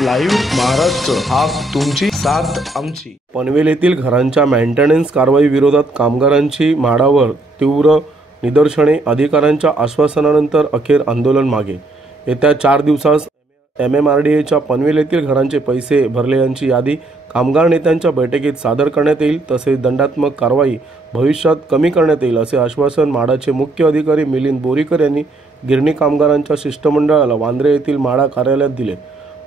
Live Maharashtra, हा तुमची साथ आमची। पनवेल येथील घरांच्या मेंटेनन्स कारवाई विरोधात कामगारांची म्हाडावर तीव्र निदर्शने। अधिकाऱ्यांच्या आश्वासनानंतर अखेर आंदोलन मागे। येत्या 4 दिवसात MMRDAच्या पनवेल येथील घरांचे पैसे भरलेल्यांची यादी कामगार नेत्यांच्या बैठकीत सादर करण्यात येईल। तसेच दंडात्मक कारवाई भविष्यात कमी करण्यात येईल असे आश्वासन म्हाडाचे मुख्य अधिकारी मिलिंद बोरीकर यांनी गिरणी कामगारांच्या शिष्टमंडळाला वांद्रे येथील म्हाडा कार्यालयात दिले।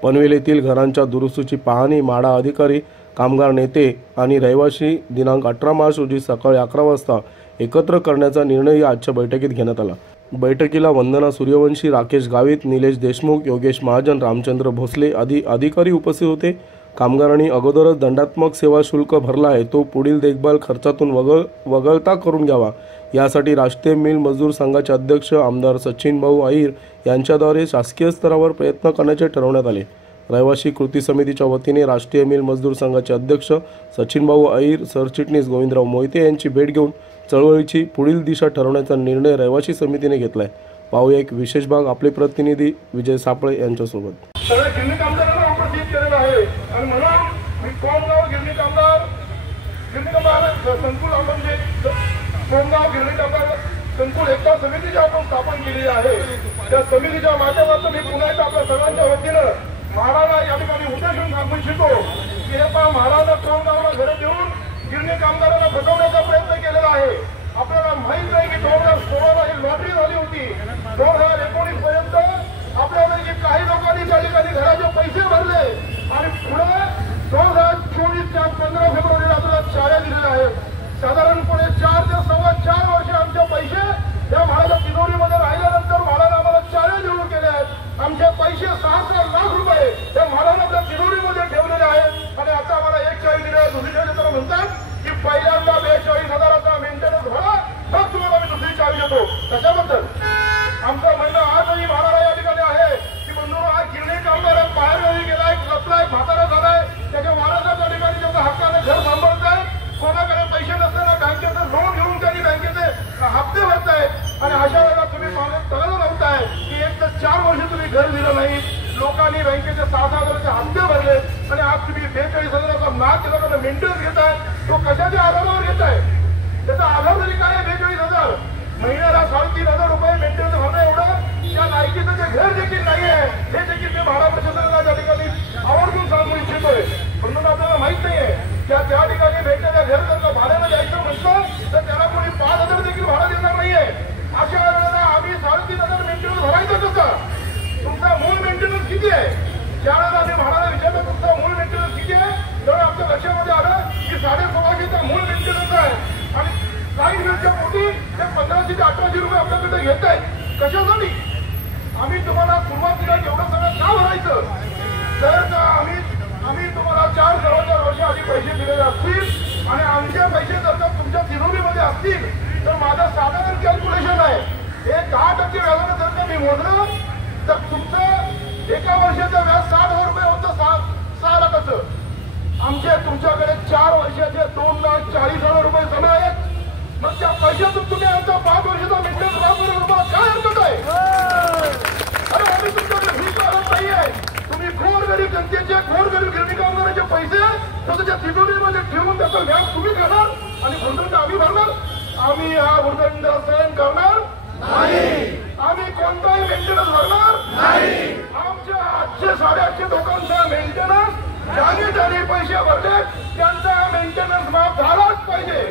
पनवेल येथील घरांच्या दुरुस्तीची पाहणी म्हाडा अधिकारी, कामगार नेते आणि रहिवासी दिनांक 18 मार्च रोजी सकाळी 11 वाजता एकत्र करण्याचा निर्णय आजच्या बैठकीत घेण्यात आला। बैठकीला वंदना सूर्यवंशी, राकेश गावित, निलेश देशमुख, योगेश महाजन, रामचंद्र भोसले आदी अधिकारी उपस्थित होते। कामगारांनी अगोदरच दंडात्मक सेवा शुल्क भरला आहे तो पुढील देखभाल खर्चातून वगळता करून घ्यावा, यासाठी राष्ट्रीय मिल मजदूर संघाचे अध्यक्ष आमदार सचिन भाऊ अहिर यांच्याद्वारे शासकीय स्तरावर प्रयत्न करण्याचे ठरवण्यात आले। रहिवासी कृती समितीच्या वतीने राष्ट्रीय मिल मजदूर संघाचे अध्यक्ष सचिन भाऊ अहिर, सरचिटणीस गोविंदराव मोहिते यांची भेट घेऊन चळवळीची पुढील दिशा ठरवण्याचा निर्णय रहिवासी समितीने घेतलाय। पाहूया एक विशेष भाग, आपले प्रतिनिधी विजय सापळे यांच्यासोबत। सगळ्या गिरणी कामगारांना उपस्थित केलेला आहे आणि म्हणून मी कोमगाव गिरणी कामगार संकुल म्हणजे कोमगाव गिरणी कामगार संकुल एकता समितीची आपण स्थापन केलेली आहे। त्या समितीच्या माध्यमातून मी पुन्हा एकदा आपल्या सर्वांच्या वतीनं म्हाडाला या ठिकाणी उद्देशून सांगू इच्छितो की हे पहा, म्हाडाला कोमगावला घरे देऊन गिरणी कामगारांना फसवण्याचा प्रयत्न केलेला आहे। आपल्याला माहित आहे की 2016ला ही लॉटरी झाली होती। 2019 पर्यंत आपल्यापैकी काही लोकांनी त्या ठिकाणी घराचे पैसे भरले आणि पुढे 2024च्या 15 फेब्रुवारीला आपल्याला चाव्या दिलेल्या आहेत। साधारणपणे 4 ते 4.25 वर्ष आमचे पैसे या म्हाडाच्या तिजोरीमध्ये राहिल्यानंतर म्हाडाने आम्हाला चाव्या देऊन केले आहेत। आमचे पैसे 6 लाख रुपये या म्हाडाने आपल्या तिजोरीमध्ये ठेवलेले आहेत आणि आता आम्हाला एक चावी दिले। दुसरीकडे तर म्हणतात की पहिल्यांदा 42,000चा मेंटेनन्स भरा, मग तुम्हाला मी दुसरी चावी देतो। त्याच्याबद्दल आमचं म्हणणं आजही म्हाडाला या ठिकाणी आहे की बंधूंनो, हा गिरणी कामगार बाहेरगावी गेलाय, लपलाय, म्हातारा झालाय, त्याच्या वारसा त्या ठिकाणी त्याच्या हक्काने घर सांभाळताय, कोणाकडे पैसे नसताना बँकेचं लोन घेऊन त्यांनी बँकेचे हप्ते भरताय आणि अशा वेळेला तुम्ही तळाला लावताय की 1 ते 4 वर्ष तुम्ही घर दिलं नाही, लोकांनी बँकेचे 6,000चे हप्ते भरले आणि आज तुम्ही 42,000चा माग केला, मेंटेनन्स घेताय। तो कशाच्या आधारावर घेताय? त्याचा आधार तरी काय आहे? 42,000 महिन्याला 3,500 रुपये मेंटेनन्स भरणं एवढं त्या लायकीचं जे घर देखील नाही आहे, हे देखील मी म्हाडा प्रशासनाला त्या ठिकाणी आवर्जून सांगू इच्छितोय। म्हणून आपल्याला माहित नाहीये त्या ठिकाणी भेटलेल्या घर जर भाड्यानं द्यायचं म्हटलं तर त्याला कोणी 5,000 देखील भाडा देणार नाहीये। अशा वेळेला आम्ही 3,500 मेंटेनन्स भरायचं कसं? तुमचा मूळ मेंटेनन्स किती आहे? ज्यावेळेला आम्ही म्हाडाला विचारलं तुमचा मूळ मेंटेनन्स किती आहे, तर आमच्या लक्षामध्ये आलं की 1650चा मूळ मेंटेनन्स आहे आणि काही वेळच्या पोटी ते 1500 ते 1800 रुपये आपल्याकडे घेत आहेत। कशासाठी? आम्ही तुम्हाला सुरुवातीला एवढं सगळं का भरायचं? तर का आम्ही तुम्हाला 4 वर्ष आधी पैसे दिलेले असतील आणि आमचे पैसे जर का तुमच्या तिजोरीमध्ये असतील तर माझं साधारण कॅल्क्युलेशन आहे, हे 10% व्याजाने जर का मी मोजलं तर तुमचं एका वर्षाचं व्याज 60,000 रुपये होतं, 6 लाखाचं। आमचे तुमच्याकडे 4 वर्षाचे 2,40,000 रुपये जमा आहेत। मग त्या पैशातून तुम्ही आमचा 5 वर्षाचा मेंटेनन्स वापरू, तुम्हाला काय हरकत आहे? अरे आम्ही तुमच्याकडे फीस आणत नाहीये। तुम्ही गोरगरीब जनतेचे, गोरगरीब गिरणी कामगारांचे पैसे स्वतःच्या तिजोरीमध्ये ठेवून त्याचा व्याज तुम्ही करणार आणि भूर्दंड आम्ही भरणार? आम्ही हा भूर्दंड सहन करणार नाही। आम्ही कोणताही मेंटेनन्स भरणार नाही। आमच्या 800-850 लोकांचा मेंटेनन्स ज्याने पैसे भरले त्यांचा मेंटेनन्स माफ झालाच पाहिजे।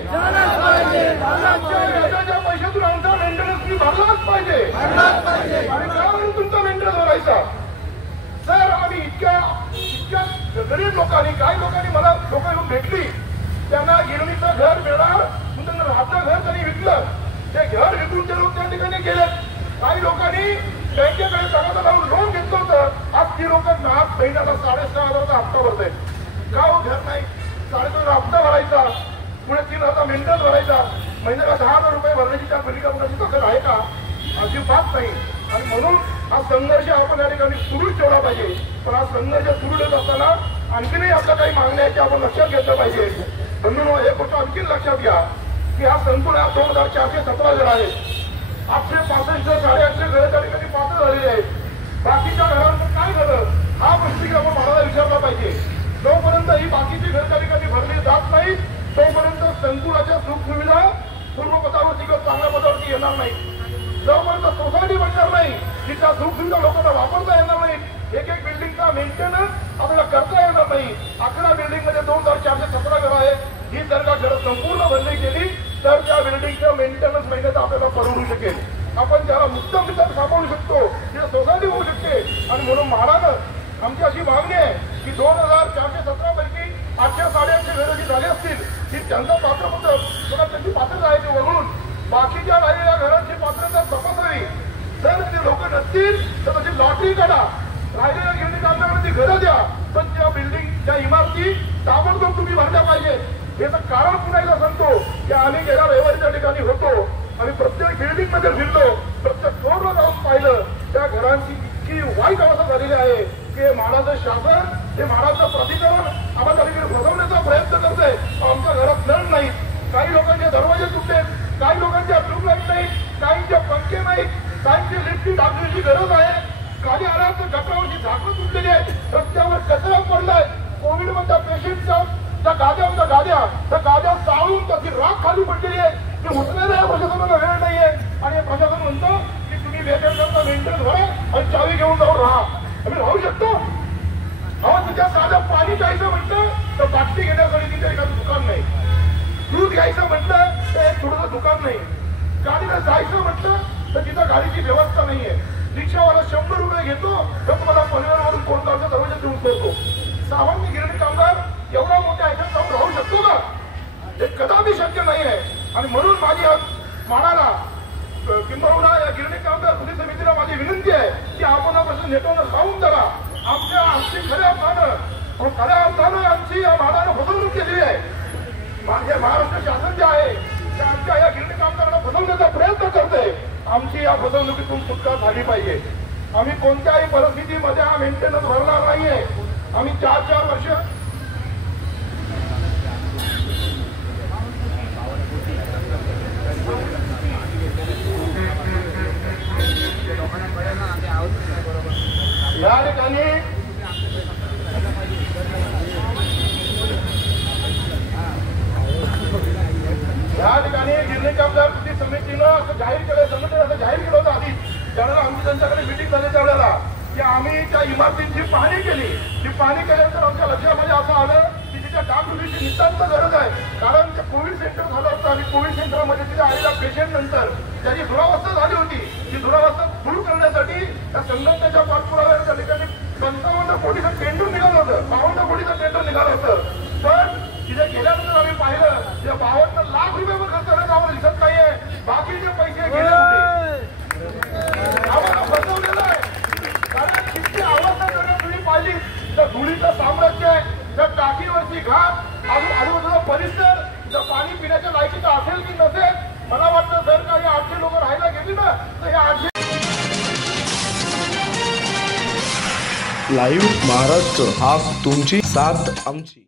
व्याजाच्या पैशातून आमचा मेंटेनन्स मी भरलाच पाहिजे आणि का म्हणून तुमचा मेंटेनन्स भरायचा? सर, आम्ही इतक्या गरीब लोकांनी, काही लोकांनी मला लोक येऊन भेटली, त्यांना गिरणीचं घर मिळणार, त्यांना राहतं घर त्यांनी विकलं, ते घर विकून ते लोक त्या ठिकाणी गेले। काही लोकांनी बँकेकडे तगादा लावून लोन घेतलं होतं, आज ती लोक महिन्याला 6,500चा हप्ता भरते। का हो? घर नाही, 3,500 हप्ता भरायचा, पुढे 3,000 मेंटेनन्स भरायचा, महिन्याला 10,000 रुपये भरण्याची त्या गिरणी कामगाराची ताकद आहे का? अजिबात नाही। आणि म्हणून हा संघर्ष आपण या ठिकाणी सुरूच ठेवला पाहिजे। पण हा संघर्ष सुरू ठेवत असताना आणखीनही आपल्या काही मागण्या आहेत आपण लक्षात घेतलं पाहिजे। म्हणून हे गोष्ट आणखी लक्षात घ्या की हा संकुल 2,417 घर आहे, 865 850 घरे त्या ठिकाणी पात्र झालेली आहेत। बाकीच्या घरांचं काय झालं हा गोष्टी आपण त्या सुखसुविधा लोकांना वापरता येणार नाही, एक एक बिल्डिंगचा मेंटेनन्स आपल्याला करता येणार नाही. 11 बिल्डिंग मध्ये 2417 घरं आहे. ही जर का घरं संपूर्ण बंदी केली तर त्या बिल्डिंगचं मेंटेनन्स महिन्यात आपल्याला परवडू शकेल. आपण त्याला मुक्तम सांभाळू शकतो, तिथे सोसायटी होऊ शकते. आणि म्हणून म्हाडानं आमची अशी मागणी आहे की 2417 पैकी 800 850 घरं जी झाली असतील ती त्यांचं पात्र होतं, त्यांची पात्रता आहे ती वगळून बाकीच्या राहिलेल्या घरांची पात्रता तपासावी. जर ते लोक नसतील तर त्याची लॉटरी काढा, राहिलेल्या गिरणी कामगारांना ती घरं द्या, पण त्या बिल्डिंग त्या इमारती ताबडतोब तुम्ही भरल्या पाहिजे. याचं कारण पुन्हा एकदा सांगतो की आम्ही गेल्या रविवारी त्या ठिकाणी होतो आणि प्रत्येक बिल्डिंग मध्ये फिरलो, प्रत्येक फ्लोरला जाऊन पाहिलं. त्या घरांची इतकी वाईट अवस्था झालेली आहे की म्हाडाचं शासन हे म्हाडाचं प्राधिकरण आम्हाला ठिकाणी फसवण्याचा प्रयत्न करतंय. आमच्या घरात नळ नाही, काही लोकांचे दरवाजे तुटले, काही लोकांच्या ट्यूबलाईट नाही, काहींचे पंखे नाही, काहींची लिफ्टची टाकण्याची गरज आहे. खाली आला तर गटरावरची झाकणं तुटलेली आहे, रस्त्यावर कचरा पडलाय. कोविड मधल्या पेशंटच्या त्या गाद्या चाळून त्याची राख खाली पडलेली आहे. ते उचलायला प्रशासनाला वेळ नाहीये आणि प्रशासन म्हणतं की तुम्ही वेतनकरता मेंटेनन्स भरा आणि चावी घेऊन जाऊन राहा. आम्ही राहू शकतो? तुझ्या साधं पाणी प्यायचं म्हटलं तर बाटली घेण्यासाठी तिथे एखादं दुकान नाही, दूध घ्यायचं म्हटलं तर एक थोडंसं दुकान नाही, गाडीला जायचं म्हटलं तर तिथं गाडीची व्यवस्था नाहीये. रिक्षावाला 100 रुपये घेतो तर तुम्हाला पनवेलवरून कोणत्या दरवाजा देऊन सोडतो. सामान्य गिरणी कामगार एवढा मोठ्या ह्याच्यात जाऊन राहू शकतो का? हे कदापि शक्य नाही आहे. आणि म्हणून माझी म्हाडाला किंबहुना या गिरणी कामगार कृती समितीला माझी विनंती आहे की आपण आपण नेटवर्क लावून धरा. आमची खऱ्या अर्थानं आमची या म्हाडानं फसवणूक केलेली आहे. महाराष्ट्र शासन जे आहे ते आमच्या या गिरणी कामगारांना फसवण्याचा प्रयत्न करते. आमची या फसवणुकीतून सुटका झाली पाहिजे. आम्ही कोणत्याही परिस्थितीमध्ये हा मेंटेनन्स भरणार नाहीये. आम्ही 4 वर्ष या ठिकाणी गिरणी कामगार कृती समितीनं असं जाहीर केलं, संघटनेनं असं जाहीर केलं होतं आधी त्यावेळेला आमची त्यांच्याकडे मिटिंग झाली त्यावेळेला की आम्ही त्या इमारतींची पाहणी केली. ती पाहणी केल्यानंतर आमच्या लक्षामध्ये असं आलं की तिच्या डागडुजीची नितांत गरज आहे. कारण ते कोविड सेंटर झालं होतं आणि कोविड सेंटरमध्ये तिथे आलेल्या पेशंट नंतर त्याची दुरावस्था झाली होती. ती दुरावस्था दूर करण्यासाठी त्या संघटनेच्या पाठपुराव्याने त्या ठिकाणी 55 कोटीचं टेंडर निघालं होतं, 52 कोटीचं टेंडर निघालं होतं. पण तिथे गेल्यानंतर आम्ही पाहिलं त्या 52 लाख रुपये खर्च करण्याचं आम्हाला दिसत नाहीये. बाकीचे पैसे गेले होते, आम्हाला फसवलेलं आहे. कारण किती अवस्था जर तुम्ही पाहिली तर धुळीचं साम्राज्य आहे, त्या टाकीवरची घाट, आजूबाजूचा परिसर, जर पाणी पिण्याच्या लायकीचं असेल की नसेल. मला वाटतं जर का हे 800 लोक राहायला गेली ना तर हे 800 लाईव्ह महाराष्ट्र, हा तुमची साथ आमची.